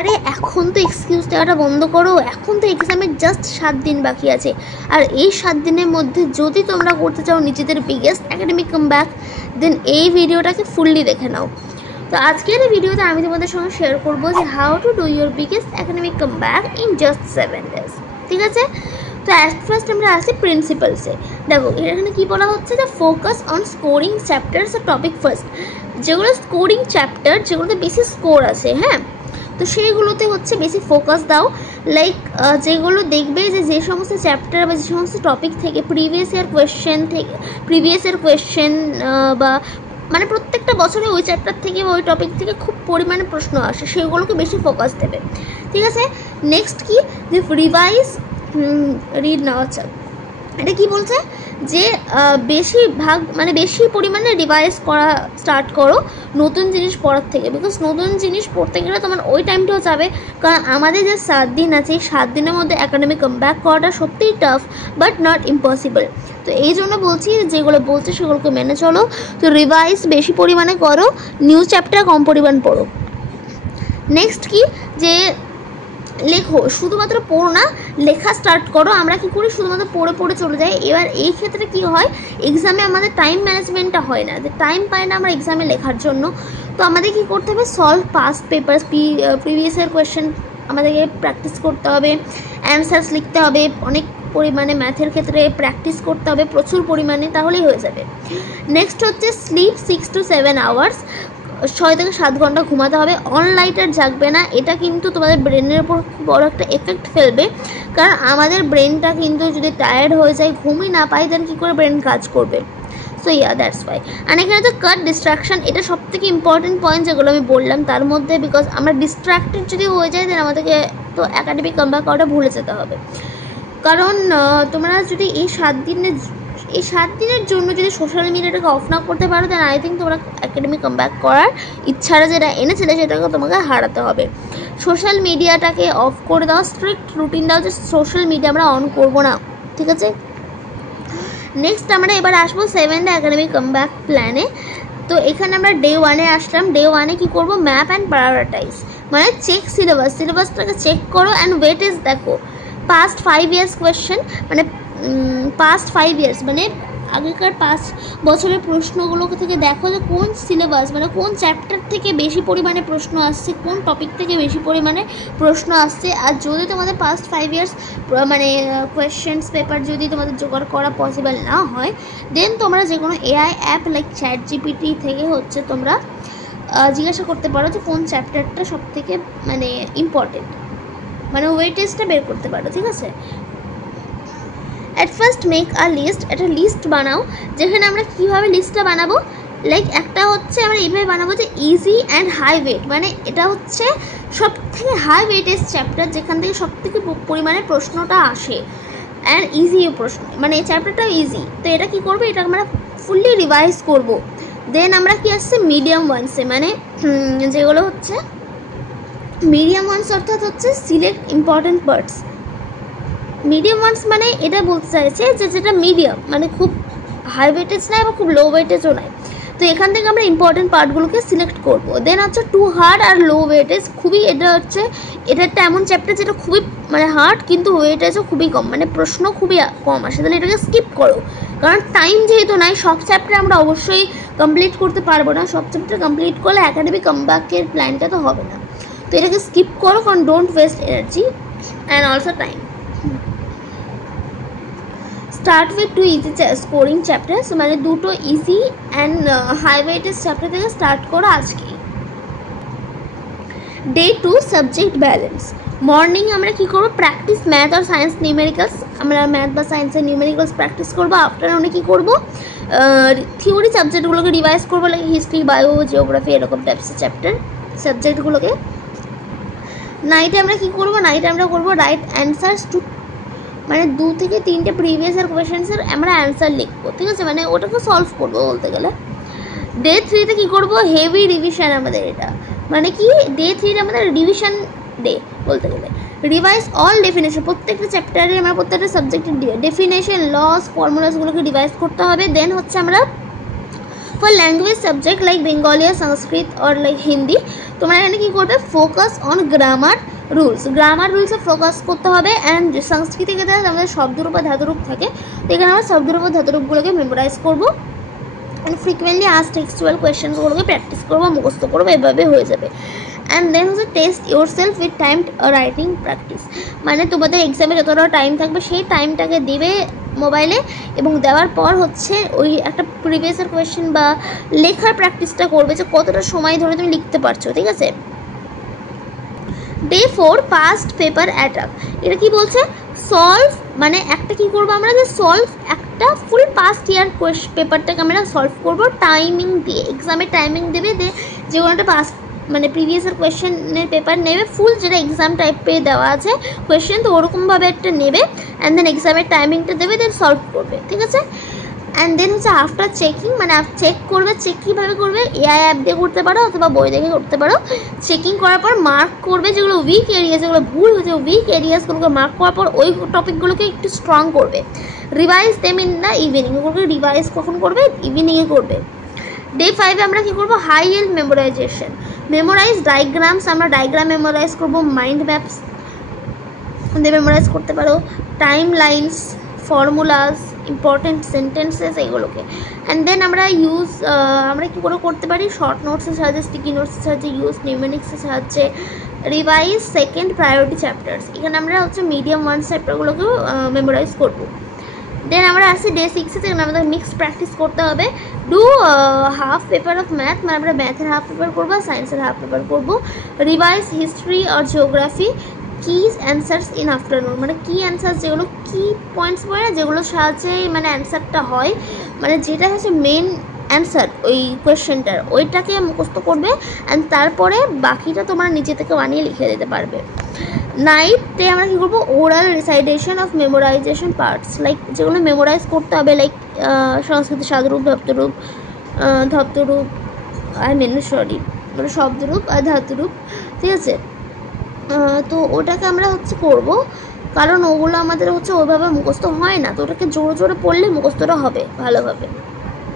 আরে এখন তো এক্সকিউজ দেওয়াটা বন্ধ করো, এখন তো এক্সামের জাস্ট 7 দিন বাকি আছে। আর এই 7 দিনের মধ্যে যদি তোমরা করতে চাও নিজেদের বিগেস্ট একাডেমিক কামব্যাক, দেন এই ভিডিওটাকে ফুললি দেখে নাও। তো আজকের এই ভিডিওতে আমি তোমাদের সঙ্গে শেয়ার করবো যে how to do your biggest academic comeback in just 7 days। ঠিক আছে, তো অ্যাট ফার্স্ট আমরা আসি প্রিন্সিপালসে। দেখো এখানে কী বলা হচ্ছে যে focus on scoring chapters topic first. যেগুলো স্কোরিং চ্যাপ্টার, যেগুলোতে বেশি স্কোর আছে, হ্যাঁ, তো সেইগুলোতে হচ্ছে বেশি ফোকাস দাও। লাইক যেগুলো দেখবে যে সমস্ত চ্যাপ্টার বা যে সমস্ত টপিক থেকে প্রিভিয়াস ইয়ার কোয়েশ্চেন বা মানে প্রত্যেকটা বছরে ওই চ্যাপ্টার থেকে বা ওই টপিক থেকে খুব পরিমাণে প্রশ্ন আসে, সেগুলোকে বেশি ফোকাস দেবে। ঠিক আছে, নেক্সট কি যে রিভাইজ রিড নাও। আচ্ছা, এটা কি বলছে যে বেশিরভাগ মানে বেশি পরিমাণে রিভাইজ করা স্টার্ট করো নতুন জিনিস পড়ার থেকে, বিকজ নতুন জিনিস পড়তে গেলে তোমার ওই টাইমটাও যাবে। কারণ আমাদের যে 7 দিন আছে, এই 7 দিনের মধ্যে একাডেমিক কামব্যাক করাটা সত্যিই টাফ বাট নট ইম্পসিবল। তো এই জন্য বলছি যেগুলো বলছে সেগুলোকে মেনে চলো। তো রিভাইজ বেশি পরিমাণে করো, নিউ চ্যাপ্টার কম পরিমাণ পড়ো। নেক্সট কি যে লেখো, শুধুমাত্র পড়ো না, লেখা স্টার্ট করো। আমরা কি করি, শুধুমাত্র পড়ে পড়ে চলে যাই। এবার এই ক্ষেত্রে কি হয়, এক্সামে আমাদের টাইম ম্যানেজমেন্টটা হয় না, টাইম পাই না আমরা এক্সামে লেখার জন্য। তো আমাদের কি করতে হবে, solve past papers, previous year question আমাদেরকে প্র্যাকটিস করতে হবে, অ্যান্সার্স লিখতে হবে, অনেক পরিমাণে ম্যাথের ক্ষেত্রে প্র্যাকটিস করতে হবে প্রচুর পরিমাণে, তাহলেই হয়ে যাবে। নেক্সট হচ্ছে স্লিপ 6 to 7 hours, 6 থেকে 7 ঘন্টা ঘুমাতে হবে। অন লাইটার জাগবে না, এটা কিন্তু তোমাদের ব্রেনের উপর খুব বড় একটা এফেক্ট ফেলবে। কারণ আমাদের ব্রেনটা কিন্তু যদি টায়ার্ড হয়ে যায়, ঘুমই না পাই, দেন কী করে ব্রেন কাজ করবে। So yeah that's why. আর এখানে তো কাট ডিস্ট্রাকশন, এটা সব থেকে ইম্পর্টেন্ট পয়েন্ট যেগুলো আমি বললাম তার মধ্যে, বিকজ আমরা ডিস্ট্রাক্টেড যদি হয়ে যায় দেন আমাদেরকে তো একাডেমিক কামব্যাক করাটা ভুলে যেতে হবে। কারণ তোমরা যদি এই 7 দিনের জন্য যদি সোশ্যাল মিডিয়াটাকে অফ না করতে পারো, দেন আই থিঙ্ক তোমরা একাডেমিক কামব্যাক করার ইচ্ছাটা যেটা এনেছিলে সেটাকে তোমাকে হারাতে হবে। সোশ্যাল মিডিয়াটাকে অফ করে দাও, স্ট্রিক্ট রুটিন দাও যে সোশ্যাল মিডিয়া আমরা অন করবো না। ঠিক আছে, নেক্সট আমরা এবার আসবো 7 ডে একাডেমিক কামব্যাক প্ল্যানে। তো এখানে আমরা ডে 1-এ আসলাম। ডে 1-এ কী করবো, ম্যাপ অ্যান্ড প্রায়োরিটাইজ, মানে চেক সিলেবাসটাকে চেক করো অ্যান্ড ওয়েটেজ দেখো। পাস্ট 5 years কোয়েশ্চেন, মানে পাস্ট 5 years মানে আগেকার 5 বছরের প্রশ্নগুলো থেকে দেখো যে কোন সিলেবাস মানে কোন চ্যাপ্টার থেকে বেশি পরিমাণে প্রশ্ন আসছে, কোন টপিক থেকে বেশি পরিমাণে প্রশ্ন আসছে। আর যদি তোমাদের পাস্ট 5 years মানে কোয়েশ্চেন্স পেপার যদি তোমাদের জোগাড় করা পসিবল না হয়, দেন তোমরা যে কোনো এআই অ্যাপ লাইক ChatGPT থেকে হচ্ছে তোমরা জিজ্ঞাসা করতে পারো যে কোন চ্যাপ্টারটা সব থেকে মানে ইম্পর্টেন্ট, মানে ওয়েটেজটা বের করতে পারো। ঠিক আছে, at first make a list, একটা লিস্ট বানাও। যেখানে আমরা কীভাবে লিস্টটা বানাবো, লাইক একটা হচ্ছে আমরা এইভাবে বানাবো যে ইজি অ্যান্ড হাই ওয়েট, মানে এটা হচ্ছে সব থেকে হাই ওয়েটেজ চ্যাপ্টার, যেখান থেকে সব থেকে পরিমাণে প্রশ্নটা আসে অ্যান্ড ইজি প্রশ্ন, মানে এই চ্যাপ্টারটাও ইজি। তো এটা কী করবো, এটা আমরা ফুললি রিভাইজ করবো। দেন আমরা কি আসছে মিডিয়াম ওয়ান্সে, মানে যেগুলো হচ্ছে মিডিয়াম ওয়ান্স অর্থাৎ হচ্ছে select important parts. Medium ones মানে এটা বলতে চাইছে যে যেটা মিডিয়াম, মানে খুব হাই ওয়েটেজ নয় বা খুব লো ওয়েটেজও নয়। তো এখান থেকে আমরা ইম্পর্টেন্ট পার্টগুলোকে সিলেক্ট করবো। দেন হচ্ছে টু হার্ড আর লো ওয়েটেজ, খুবই এটা একটা এমন চ্যাপ্টার যেটা খুবই মানে হার্ড কিন্তু ওয়েটেজও খুবই কম, মানে প্রশ্ন খুবই কম আসে, তাহলে এটাকে স্কিপ করো। কারণ টাইম যেহেতু নাই, সব চ্যাপ্টার আমরা অবশ্যই কমপ্লিট করতে পারবো না, সব চ্যাপ্টার কমপ্লিট করলে একাডেমিক কামব্যাকের প্ল্যানটা তো হবে না। তো এটাকে স্কিপ করো, কারণ don't waste energy and also time. Start with 2 easy scoring chapters, মানে দুটো easy and high weightage chapter থেকে স্টার্ট করো আজকে। Day 2 subject balance. মর্নিং আমরা কী করবো, প্র্যাকটিস ম্যাথ আর সায়েন্স নিউমেরিক্যালস, আমরা ম্যাথ বা সায়েন্সের নিউমেরিক্যালস প্র্যাকটিস করবো। আফটারনুনে কী করবো, থিওরি সাবজেক্টগুলোকে রিভাইজ করবো, লাইক হিস্ট্রি, বায়ো, জিওগ্রাফি, এরকম টাইপসের চ্যাপ্টার সাবজেক্টগুলোকে। নাইটে আমরা কী করবো, নাইটে আমরা করবো রাইট অ্যান্সার্স টু, মানে 2 থেকে 3টে প্রিভিয়াস ইয়ার কোয়েশ্চেন্সের আমরা অ্যান্সার লিখবো। ঠিক আছে, মানে ওটাকে সলভ করবো বলতে গেলে। ডে 3-তে কী করবো, হেভি রিভিশন আমাদের, এটা মানে কি ডে 3 আমাদের রিভিশন ডে বলতে গেলে। রিভাইজ অল ডেফিনেশন, প্রত্যেকটা চ্যাপ্টারে আমরা প্রত্যেকটা সাবজেক্টের ডেফিনেশন, লস, ফর্মুলাসগুলোকে রিভাইজ করতে হবে। দেন হচ্ছে আমরা for language subject like Bengali আর সংস্কৃত অর লাইক হিন্দি তোমরা এখানে কী করবে, ফোকাস অন গ্রামার রুলসে ফোকাস করতে হবে। অ্যান্ড সংস্কৃতির ক্ষেত্রে আমাদের শব্দরূপ আর ধাতুরূপ থাকে, তো এখানে আমরা শব্দরূপ আর ধাতুরূপগুলোকে মেমোরাইজ করবো অ্যান্ড ফ্রিকুয়েন্টলি আস টেক্সচুয়াল কোয়েশ্চেনগুলোকে প্র্যাকটিস করবো, মুখস্থ করবো, এভাবে হয়ে যাবে। অ্যান্ড দেন হচ্ছে test yourself with time writing practice, মানে তোমাদের এক্সামে যতটা টাইম থাকবে সেই টাইমটাকে দেবে মোবাইলে, এবং দেওয়ার পর হচ্ছে ওই একটা প্রিভিয়াস কোয়েশ্চেন বা লেখার প্র্যাকটিসটা করবে যে কতটা সময় ধরে তুমি লিখতে পারছো, ঠিক আছে। ডে 4 পাস্ট পেপার অ্যাটাক, এটা কি বলছে, সলভ মানে একটা কি করবো আমরা, যে সলভ একটা ফুল পাস্ট ইয়ার পেপারটাকে আমরা সলভ করবো টাইমিং দিয়ে, এক্সামের টাইমিং দেবে, যে কোনো একটা পাস্ট মানে প্রিভিয়াস ইয়ার কোয়েশ্চেনের পেপার নেবে ফুল, যেটা এক্সাম টাইপে দেওয়া আছে কোয়েশ্চেন, তো ওরকমভাবে একটা নেবে অ্যান্ড দেন এক্সামের টাইমিংটা দেবে, দেন সলভ করবে, ঠিক আছে। অ্যান্ড দেন হচ্ছে আফটার চেকিং, মানে চেক করবে, চেক কীভাবে করবে, এআই অ্যাপ দিয়ে করতে পারো অথবা বই দেখে করতে পারো। চেকিং করার পর মার্ক করবে, যেগুলো উইক এরিয়াস, যেগুলো ভুল হয়েছে উইক এরিয়াসগুলোকে মার্ক করার পর ওই টপিকগুলোকে একটু স্ট্রং করবে। Revise them in the evening, ওগুলোকে রিভাইজ কখন করবে, ইভিনিংয়ে করবে। ডে 5 আমরা কী করবো, high health memorisation, memorise diagrams, আমরা ডায়াগ্রাম মেমোরাইজ করবো, মাইন্ড ম্যাপস দিয়ে মেমোরাইজ করতে পারো, time lines, formulas, important sentences এইগুলোকে। অ্যান্ড দেন আমরা আমরা কী করে করতে পারি, শর্ট নোটসের সাহায্যে, স্টিকি নোটসের সাহায্যে, নিউমেরিক্সের সাহায্যে, রিভাইজ সেকেন্ড প্রায়োরিটি চ্যাপ্টার্স, এখানে আমরা হচ্ছে মিডিয়াম 1 চ্যাপ্টারগুলোকেও মেমোরাইজ করবো। দেন আমরা আসছি ডে 6-এ, যেখানে আমাদের মিক্সড প্র্যাকটিস করতে হবে। Do half paper of math, মানে আমরা ম্যাথের হাফ পেপার করবো, সায়েন্সের হাফ পেপার করবো। রিভাইজ হিস্ট্রি আর geography, keys answers in afternoon, মানে কি অ্যান্সার, যেগুলো কি পয়েন্টস পড়ে না, যেগুলোর সাহায্যে মানে অ্যান্সারটা হয়, মানে যেটা হচ্ছে মেন অ্যান্সার ওই কোয়েশ্চেনটার, ওইটাকে মুখস্থ করবে অ্যান্ড তারপরে বাকিটা তোমরা নিজে থেকে বানিয়ে লিখে দিতে পারবে। নাইটে আমরা কী করবো, oral recitation of memorisation parts, like যেগুলো মেমোরাইজ করতে হবে, লাইক সংস্কৃত সাধুরূপ, ধপ্তরূপ মানে শব্দরূপ আর ধাতুরূপ, ঠিক আছে। তো ওটাকে আমরা হচ্ছে করবো, কারণ ওগুলো আমাদের হচ্ছে ওইভাবে মুখস্থ হয় না, তো ওটাকে জোরে জোরে পড়লে মুখস্থটা হবে ভালোভাবে।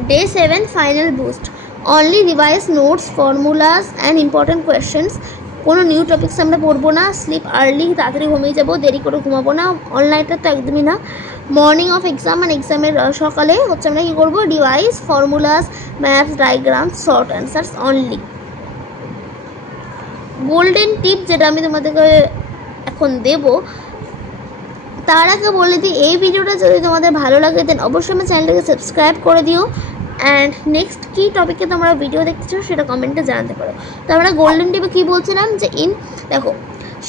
Day 7 final boost, only revise notes, formulas and important questions, কোনো নিউ টপিক্স আমরা পড়বো না, স্লিপ আর্লি, তাড়াতাড়ি ঘুমিয়ে যাবো, দেরি করে ঘুমাবো না, অনলাইনটা তো একদমই না। মর্নিং অফ এক্সাম মানে এক্সামের সকালে হচ্ছে আমরা কী করবো, revise formulas, maths, diagrams, short answers only. Golden tip যেটা আমি তোমাদেরকে এখন দেবো, তার আগে বলে দিই এই ভিডিওটা যদি তোমাদের ভালো লাগে দেন অবশ্যই আমার চ্যানেলটাকে সাবস্ক্রাইব করে দিও। অ্যান্ড নেক্সট কী টপিকে তোমরা ভিডিও দেখতে চাও সেটা কমেন্টে জানাতে পারো। তো আমরা গোল্ডেন টিপে কী বলছিলাম, যে দেখো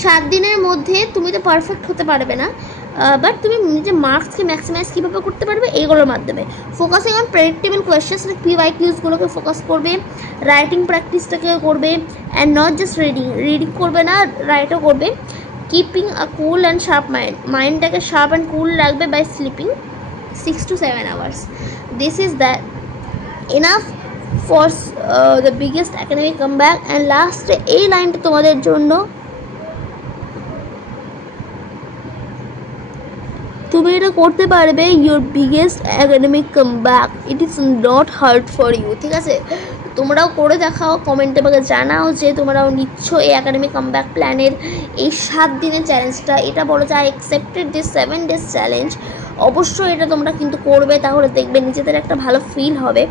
7 দিনের মধ্যে তুমি তো পারফেক্ট হতে পারবে না, বাট তুমি নিজের মার্কসকে ম্যাক্সিমাইজ কীভাবে করতে পারবে, এইগুলোর মাধ্যমে focusing on predictable questions like PYQsগুলোকে ফোকাস করবে, রাইটিং প্র্যাকটিসটাকে করবে, অ্যান্ড নট জাস্ট রিডিং করবে না, রাইটও করবে। Keeping a cool and sharp মাইন্ডটাকে শার্প অ্যান্ড কুল রাখবে by sleeping 6 to 7 hours. This is that enough for the biggest academic comeback. And last এই লাইনটা তোমাদের জন্য, তুমি এটা করতে পারবে, your biggest academic comeback, it is not hard for you, ঠিক আছে। তোমরাও করে দেখাও, কমেন্টে আমাকে জানাও যে তোমরাও নিচ্ছ এই অ্যাকাডেমিক কামব্যাক প্ল্যানের এই 7 দিনের চ্যালেঞ্জটা। এটা বলো যে I accepted this 7 days challenge, অবশ্যই এটা তোমরা কিন্তু করবে, তাহলে দেখবে নিজেদের একটা ভালো ফিল হবে।